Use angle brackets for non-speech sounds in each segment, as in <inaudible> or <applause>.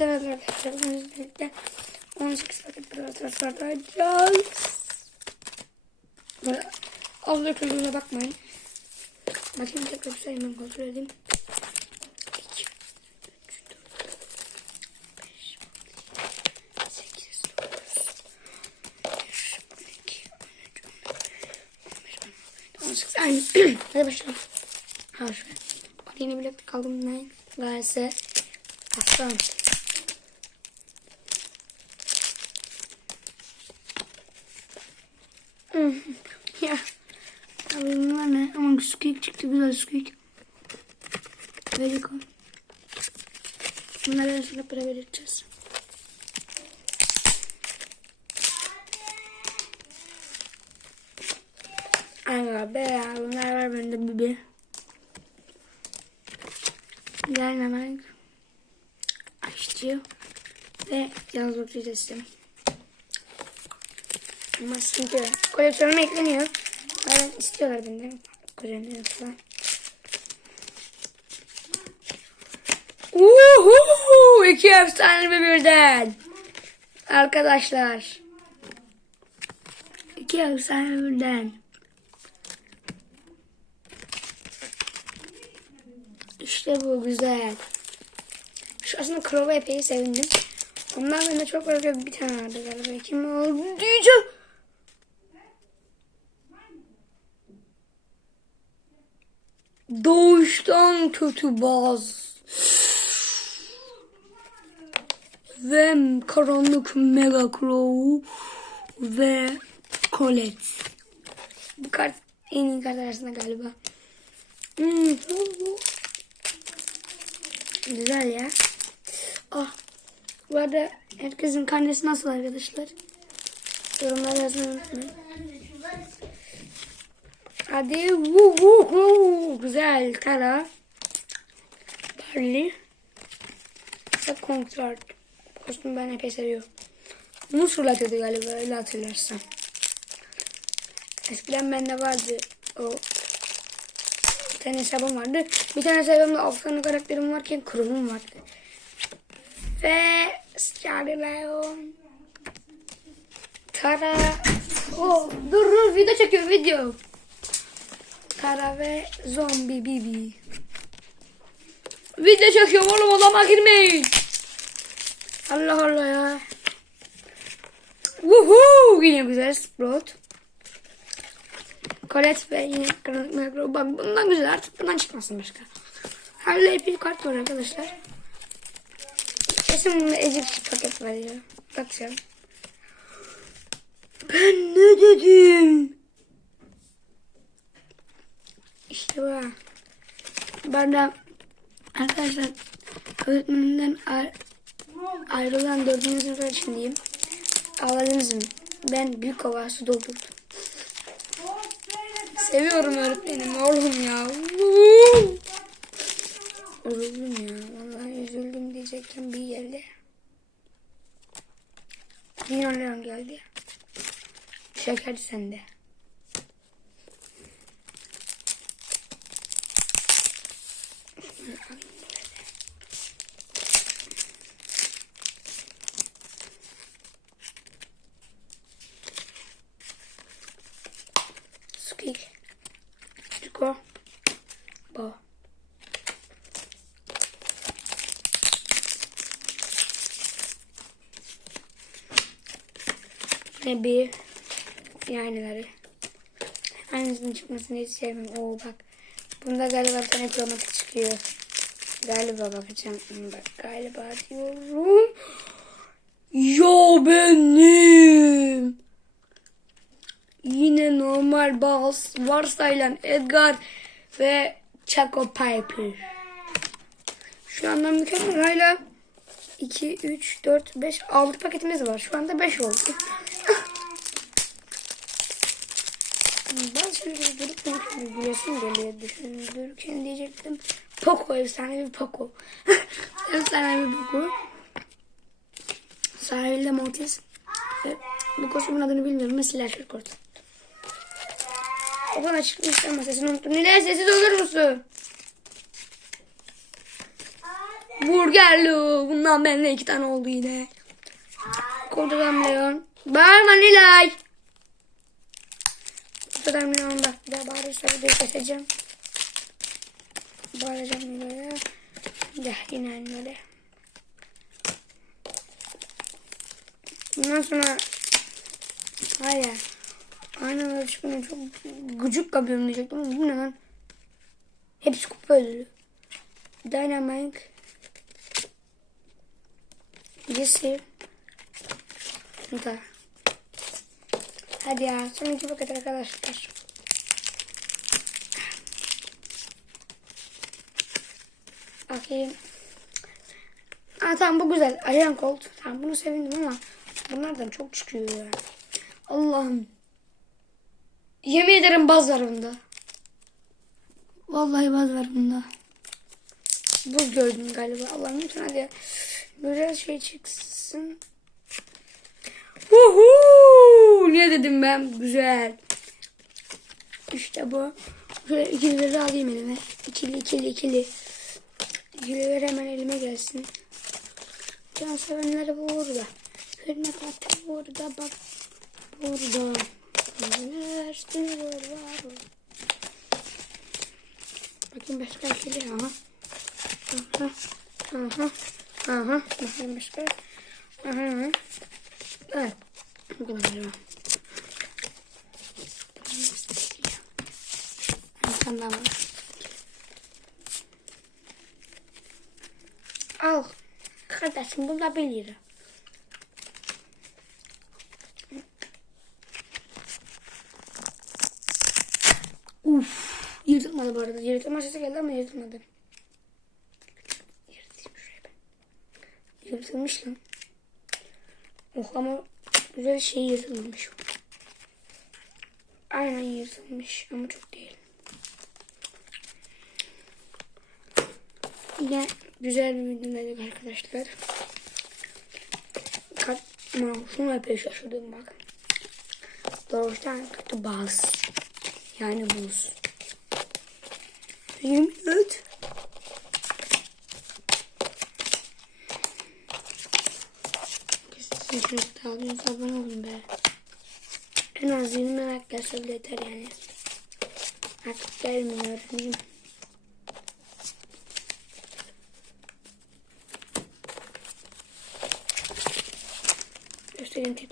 Evet arkadaşlar bugün birlikte 18 paket pırasa saracağız. Böyle az döküldüğüne bakmayın. Bakayım tekrar sayımı kontrol edeyim. 2, 3, 4, 5, 6, 8, 9, 10, 12, 13, 15, 16, 18. Hadi başlayalım. Ha şöyle. Yine birlikte kaldım. Ne? Gayse. Aslan. <laughs> ya. Abi bunlar ne? Ama squeak çıktı. Güzel squeak. Very cool. Bunları arasında para vereceğiz. Aga be ya. Bunlar var bende bibi. Dynamite. Açtı. Ve yalnız okuyacağız istedim. Ama sıkıntı yok. Koleksiyonuma ekleniyor. Bazen istiyorlar benden. Kuzenler falan. Uhu! İki efsane bir birden. Arkadaşlar. İki efsane birden. İşte bu güzel. Şu aslında Crow'a epey sevindim. Onlar bende çok var. Bir tane vardı galiba. Kim oldu diyeceğim. Doğuştan kötü baz. Ve karanlık Mega Crow ve Colette. Bu kart en iyi kart arasında galiba. Hmm. Güzel ya. Ah. Bu arada herkesin karnesi nasıl arkadaşlar? Yorumlara yazmayı unutmayın. Hadi. Vu, vu, vu. Güzel. Tara. Barley. Ve kontrat. Kostüm ben epey seviyorum. Bunu fırlatıyordu galiba öyle hatırlarsam. Eskiden bende vardı o bir tane hesabım vardı. Bir tane hesabımda 6 tane karakterim varken kurumum vardı. Ve Lion. Tara. Oh, dur dur video çekiyor video. Tara ve Zombi Bibi. Video çekiyorum oğlum odama girmeyin. Allah Allah ya. Woohoo! Yine güzel Sprout. Colette ve yine karanlık makro. Bak bundan güzel artık bundan çıkmasın başka. Hala epey kart var arkadaşlar. Kesin bunda ezik paket var ya. Bakacağım. Ben ne dedim? İşte bu. Ben de arkadaşlar öğretmenimden ay- ayrılan dördüncü sınıf öğretmeniyim. Ağladınız mı? Ben büyük kova su doldurdum. Seviyorum öğretmenim oğlum ya. Üzüldüm ya. Vallahi üzüldüm diyecekken bir geldi. Dünyalarım geldi. Şeker sende. Squeak. Squaw. Bo. Ne bir yayınları. Aynısının çıkmasını hiç sevmem. Oo bak. Bunda galiba tane kromatik çıkıyor. Galiba bakacağım. Hmm, Bak galiba diyorum. Ya benim. Yine normal bas varsayılan Edgar ve Chaco Piper. Şu anda mükemmel. Hala 2, 3, 4, 5, 6 paketimiz var. Şu anda 5 oldu. Ben şimdi durup durup gülesim geliyor düşündürürken diyecektim. Poco efsane bir Poco. <laughs> efsane bir Poco. Sahilde Mortis. Ve bu kostümün adını bilmiyorum. Mesela Şirkort. O bana çıkmış ama sesini unuttum. Nilay sessiz olur musun? Burgerlu. Bundan bende iki tane oldu yine. Kocaman Leon. Bağırma Nilay. Kocaman Leon bak. Bir daha bağırırsa bir de keseceğim. Bağıracağım Nilay'a. Ya yine öyle. Bundan sonra Hayır. Aynen öyle çıkınca çok gıcık kapıyorum diyecektim ama bu ne lan? Hepsi kupa ödülü. Dynamite. Jesse. Nita. Hadi ya son iki paket arkadaşlar. Bakayım. Aa tamam bu güzel. Ajan Colt. Tamam bunu sevindim ama bunlardan çok çıkıyor ya. Allah'ım. Yemin ederim baz var bunda. Vallahi baz var bunda. Buz gördüm galiba. Allah'ım lütfen hadi ya. Güzel şey çıksın. Huhu! Ne dedim ben? Güzel. İşte bu. Şöyle ikilileri alayım elime. İkili ikili ikili. İkililer hemen elime gelsin. Can sevenler burada. Hürmet hattı burada bak. Burada. Üniversiteler var. Bakayım başka ikili. Aha. Aha. Aha. Aha. Bakayım başka. Aha. Evet. Bu kadar galiba. Bir tane daha var. Al. Kardeşim bu da 1 lira. Uf. Yırtılmadı bu arada. Yırtılma sesi geldi ama yırtılmadı. Yırtayım şuraya ben. Yırtılmış lan. Oh ama güzel şey yırtılmamış. Aynen yırtılmış ama çok değil. Yine güzel bir video arkadaşlar. Kat, şunu epey şaşırdım bak. Doğuştan kötü baz. Yani buz. Yemin et. Kesin çocuk da alıyoruz abone olun be. En az 20 like gelse bile yeter yani. Artık gelmiyor öğreneyim. Göstereyim.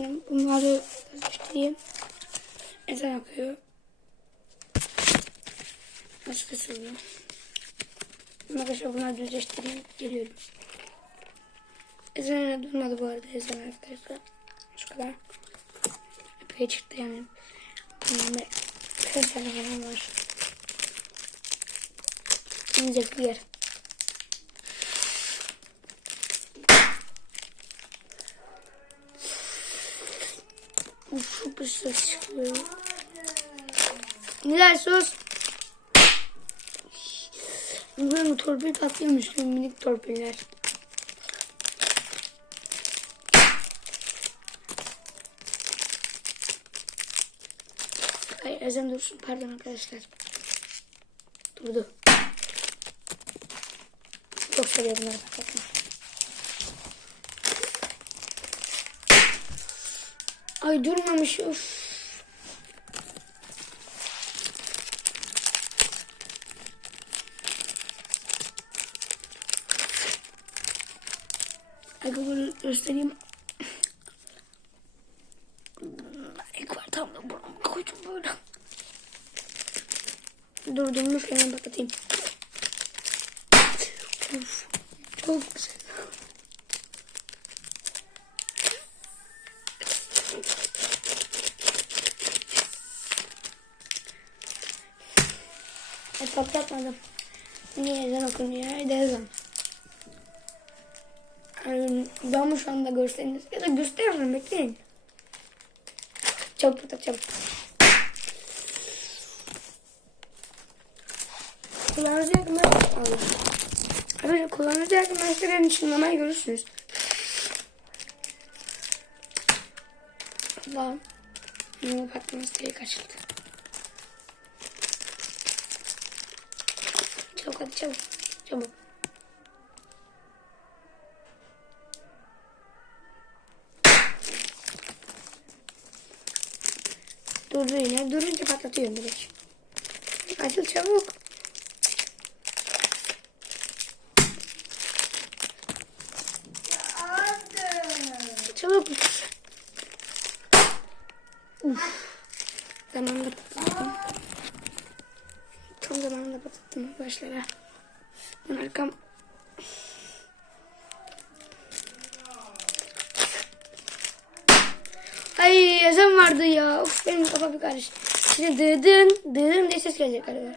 Şimdi bunları düzleştireyim. Ezan akıyor. Nasıl kısılıyor? Arkadaşlar bunları düzleştireyim. Geliyorum. Ezan durmadı bu arada ezan arkadaşlar. Şu kadar. Epey çıktı yani. Benim de var. En zevkli yer. Uf, bir ses çıkıyor. Nilay sus. Böyle torpil patlıyormuş minik torpiller. Ay ezan dursun pardon arkadaşlar. Durdu. Çok seviyorum bunları Ay durmamış of. Ay bunu göstereyim. İlk var tam da buramı koydum böyle. Durdurmuş hemen bakatayım. Uf, çok güzel. Patlatmadım. Niye ezan okunuyor? Haydi. Yani ben mi şu anda gösteriniz? Ya da gösteririm bekleyin. Çabuk patlat çabuk. Kullanıcı yakınlar Allah. Arkadaşlar kullanıcı yakınlaştıran ışınlamayı görürsünüz. Allah'ım. Ne patlaması direkt açıldı. Çabuk hadi çabuk. Çabuk. Durdu yine. Durunca patlatıyorum direkt. Açıl çabuk. Çabuk. Uf. Zamanında patlattım. Patlattım başlara. Ben arkam. Ay ezan vardı ya. Uf benim kafa bir karış. Şimdi dıdın dıdın diye ses gelecek galiba.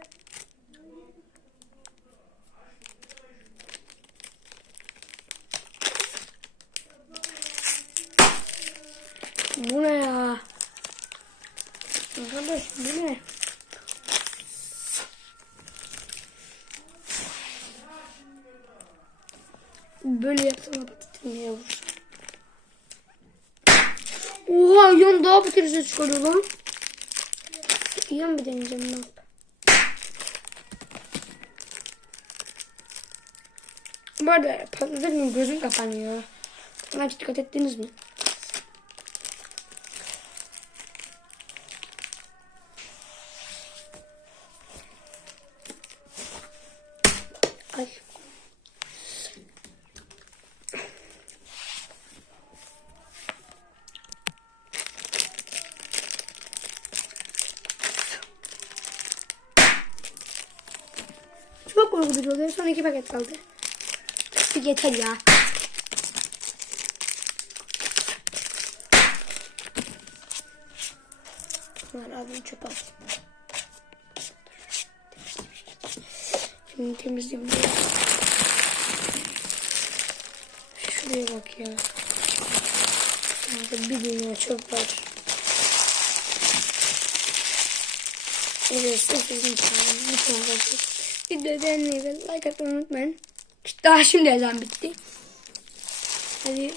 Bu ne ya? Arkadaş bu ne? Böyle yapsam patlatırım ya vur. Oha yan daha beter ses çıkarıyor lan. Yan bir deneyeceğim ne yap. Bu arada patlatırken gözüm kapanıyor. Buna dikkat ettiniz mi? Ay. Çok korkutucu oluyor. Son iki paket kaldı. Bir yeter ya. Bunlar abim çöp at. Şimdi temizleyeyim. Şuraya bak ya. Burada bir dünya çöp var. Evet, sizin kanalım. Lütfen arkadaşlar. Videoyu beğenmeyi ve like atmayı unutmayın. Daha şimdi ezan bitti. Hadi